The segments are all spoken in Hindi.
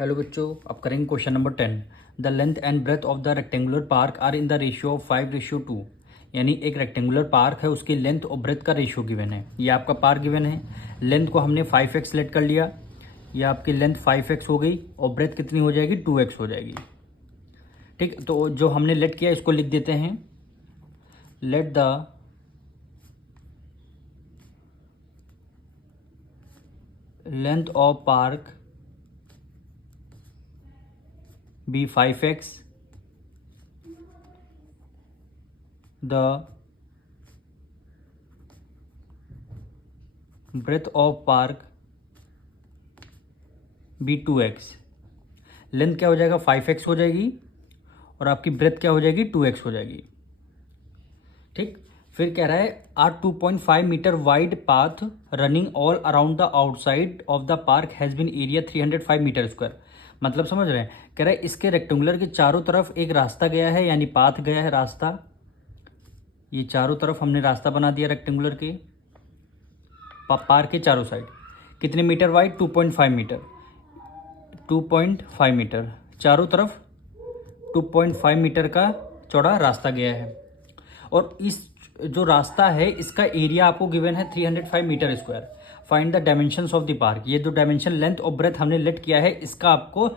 हेलो बच्चों, अब करेंगे question number 10। The length and breadth of the rectangular park are in the ratio of 5:2। यानी एक रेक्टेंगुलर पार्क है, उसकी लेंथ और ब्रेथ का रेशियो गिवन है। ये आपका पार्क गिवन है। लेंथ को हमने 5x लेट कर लिया, ये आपकी लेंथ 5x हो गई और ब्रेथ कितनी हो जाएगी, 2x हो जाएगी। ठीक, तो जो हमने लेट किया इसको लिख देते हैं। Let the length of park be 5x, the breadth of park be 2x। Length क्या हो जाएगा, 5x हो जाएगी और आपकी ब्रेथ क्या हो जाएगी, 2x हो जाएगी। ठीक, फिर कह रहा है are 2.5 metre wide path running all around the outside of the park has been area 305 metre square. मतलब समझ रहे हैं, कह रहा है इसके रेक्टेंगुलर के चारों तरफ एक रास्ता गया है, यानी पाथ गया है, रास्ता। ये चारों तरफ हमने रास्ता बना दिया रेक्टेंगुलर के पार्क के चारों साइड। कितने मीटर वाइड, 2.5 मीटर। 2.5 मीटर चारों तरफ 2.5 मीटर का चौड़ा रास्ता गया है। और इस जो रास्ता है इसका एरिया आपको गिवन है 305 metre square. Find the dimensions of the park. ये जो डायमेंशन लेंथ और ब्रेथ हमने लेट किया है, इसका आपको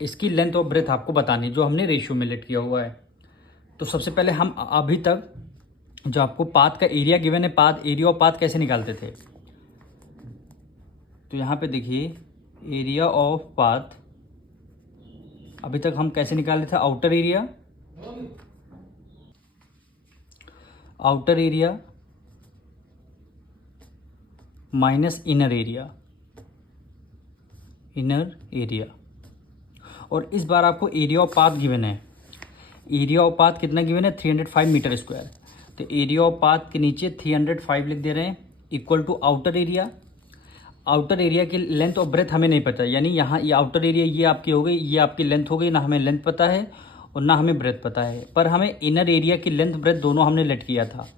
इसकी लेंथ और ब्रेथ आपको बतानी, जो हमने रेशियो में लेट किया हुआ है। तो सबसे पहले हम अभी तक जो आपको पाथ का एरिया गिवन है, पाथ एरिया ऑफ पाथ कैसे निकालते थे, तो यहाँ पे देखिए एरिया ऑफ पाथ अभी तक हम कैसे निकाले थे, outer area minus inner area. और इस बार आपको एरिया ऑफ पाथ गिवन है। एरिया ऑफ पाथ कितना गिवन है, 305 मीटर स्क्वायर। तो एरिया ऑफ पाथ के नीचे 305 लिख दे रहे हैं, equal to outer area. Outer area की लेंथ और ब्रेथ हमें नहीं पता, यानी यहाँ ये आउटर एरिया ये आपकी हो गई, ये आपकी लेंथ हो गई। ना हमें लेंथ पता है और ना हमें ब्रेथ पता है, पर हमें इनर एरिया की लेंथ ब्रेथ दोनों हमने लेट किया था।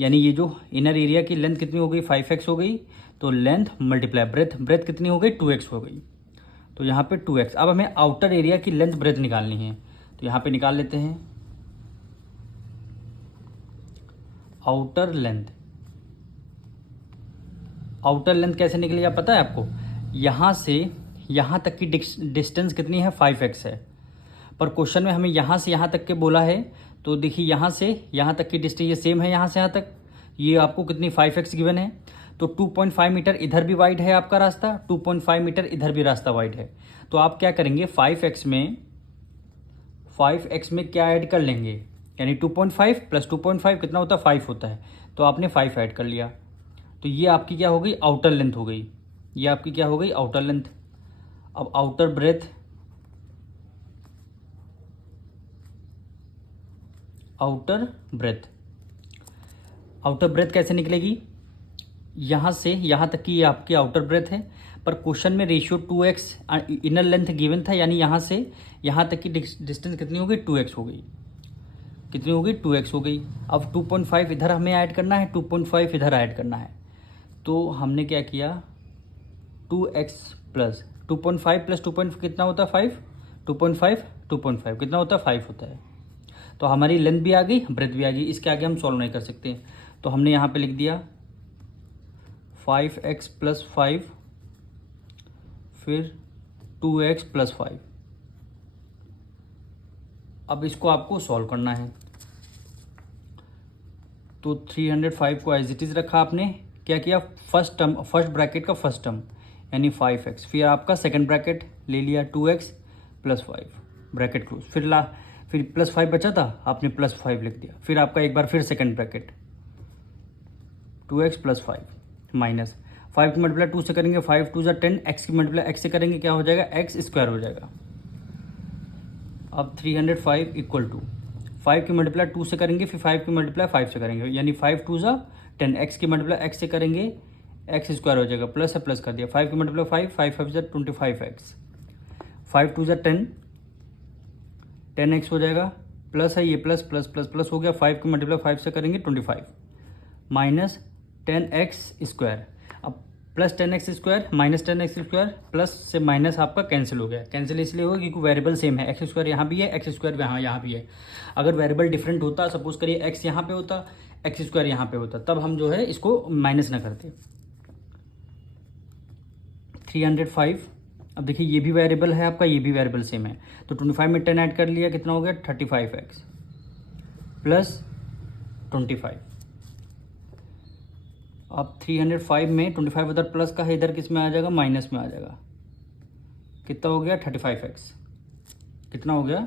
यानी ये जो इनर एरिया की लेंथ कितनी हो गई, 5x हो गई। तो लेंथ मल्टीप्लाई ब्रेथ कितनी हो गई, 2x हो गई। तो यहाँ पे 2x। अब हमें आउटर एरिया की लेंथ ब्रेथ निकालनी है, तो यहाँ पे निकाल लेते हैं। आउटर लेंथ कैसे निकलेगा पता है आपको, यहाँ से यहाँ तक की डिस्टेंस कितनी है, 5x है। पर क्वेश्चन में हमें यहाँ से यहाँ तक के बोला है, तो देखिए यहाँ से यहाँ तक की डिस्टेंस ये सेम है, यहाँ से यहाँ तक ये आपको कितनी 5x गिवन है। तो 2.5 मीटर इधर भी वाइड है आपका रास्ता, 2.5 मीटर इधर भी रास्ता वाइड है। तो आप क्या करेंगे, 5x में क्या ऐड कर लेंगे, यानी 2.5 प्लस 2.5 कितना होता है, 5 होता है। तो आपने 5 ऐड कर लिया, तो ये आपकी क्या हो गई, आउटर लेंथ हो गई। ये आपकी क्या हो गई, आउटर लेंथ। अब आउटर ब्रेथ कैसे निकलेगी, यहाँ से यहाँ तक की ये आपकी आउटर ब्रेथ है। पर क्वेश्चन में ratio 2x inner length given था, यानी यहाँ से यहाँ तक की डिस्टेंस कितनी हो गई, 2x हो गई। कितनी हो गई, 2x हो गई। अब 2.5 इधर हमें ऐड करना है, 2.5 इधर ऐड करना है। तो हमने क्या किया, 2x प्लस 2.5 प्लस 2.5 कितना होता है, 5। 2.5 कितना होता है, 5 होता है। तो हमारी लेंथ भी आ गई, ब्रेथ भी आ गई। इसके आगे हम सॉल्व नहीं कर सकते, तो हमने यहाँ पे लिख दिया 5x प्लस 5 फिर 2x प्लस 5। अब इसको आपको सॉल्व करना है, तो 305 को एज इट इज़ रखा आपने। क्या किया, फर्स्ट ब्रैकेट का फर्स्ट टर्म यानी 5x, फिर आपका सेकंड ब्रैकेट ले लिया 2x प्लस 5, ब्रैकेट क्लोज। फिर प्लस 5 बचा था, आपने प्लस 5 लिख दिया। फिर आपका एक बार फिर second bracket 2x plus 5 minus 5 की मल्टीप्लाई 2 से करेंगे, 5 2 10, x की मल्टीप्लाई x से करेंगे क्या हो जाएगा, x स्क्वायर हो जाएगा। अब 305 इक्वल टू 5 की मल्टीप्लाई 2 से करेंगे, फिर 5 की मल्टीप्लाई 5 से करेंगे, यानी 5 2 10, x की मल्टीप्लाई x से करेंगे, x स्क्वायर हो जाएगा। प्लस है, प्लस कर दिया। 5 की मल्टीप्लाई 5 5 25x, 5 2 10x हो जाएगा। प्लस है, ये प्लस प्लस प्लस प्लस हो गया। 5 की मल्टीप्लाई 5 से करेंगे 25 माइनस 10x स्क्वायर। अब plus 10x² minus 10x² plus से माइनस आपका कैंसिल हो गया। कैंसिल इसलिए होगा क्योंकि वेरिएबल सेम है, x² यहाँ भी है, x² यहाँ भी है। अगर वेरिएबल डिफरेंट होता, सपोज करिए x यहाँ पे होता, x² यहाँ पे होता, तब हम जो है इसको माइनस ना करते। 305। अब देखिए ये भी वेरिएबल है आपका, ये भी वेरिएबल सेम है, तो 25 में 10 ऐड कर लिया, कितना हो गया 35x प्लस 25। अब 305 में 25 उधर प्लस का है, इधर किस में आ जाएगा, माइनस में आ जाएगा। कितना हो गया 35x, कितना हो गया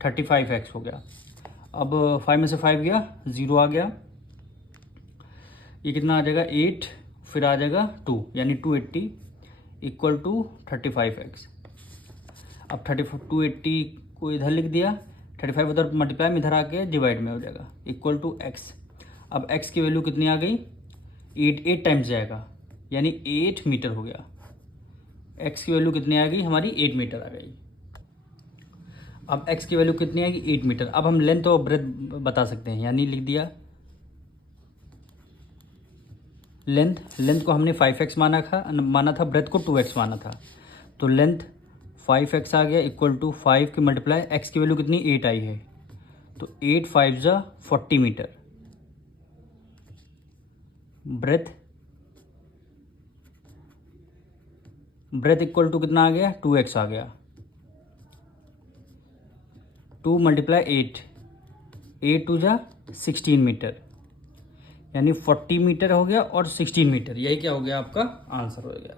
35x हो गया। अब 5 में से 5 गया, 0 आ गया, ये कितना आ जाएगा 8, फिर आ जाएगा 2, यानी 280 इक्वल टू 35x। अब 280 को इधर लिख दिया, 35 उधर मल्टीप्लाई में इधर आके डिवाइड में हो जाएगा, इक्वल टू x। अब x की वैल्यू कितनी आ गई, 8 टाइम्स जाएगा, यानी 8 मीटर हो गया। x की वैल्यू कितनी आ गई हमारी, 8 मीटर आ गई। अब x की वैल्यू कितनी आएगी, 8 मीटर। अब हम लेंथ और ब्रेथ बता सकते हैं, यानी लिख दिया लेंथ को हमने 5x माना था, ब्रेथ को 2x माना था, तो लेंथ 5x आ गया इक्वल टू 5 की मल्टीप्लाई x की वैल्यू कितनी 8 आई है, तो 8 5 जा 40 मीटर। ब्रेथ इक्वल टू कितना आ गया 2x आ गया, 2 मल्टीप्लाई 8 2 जा 16 मीटर, यानी 40 मीटर हो गया और 16 मीटर, यही क्या हो गया आपका आंसर हो गया।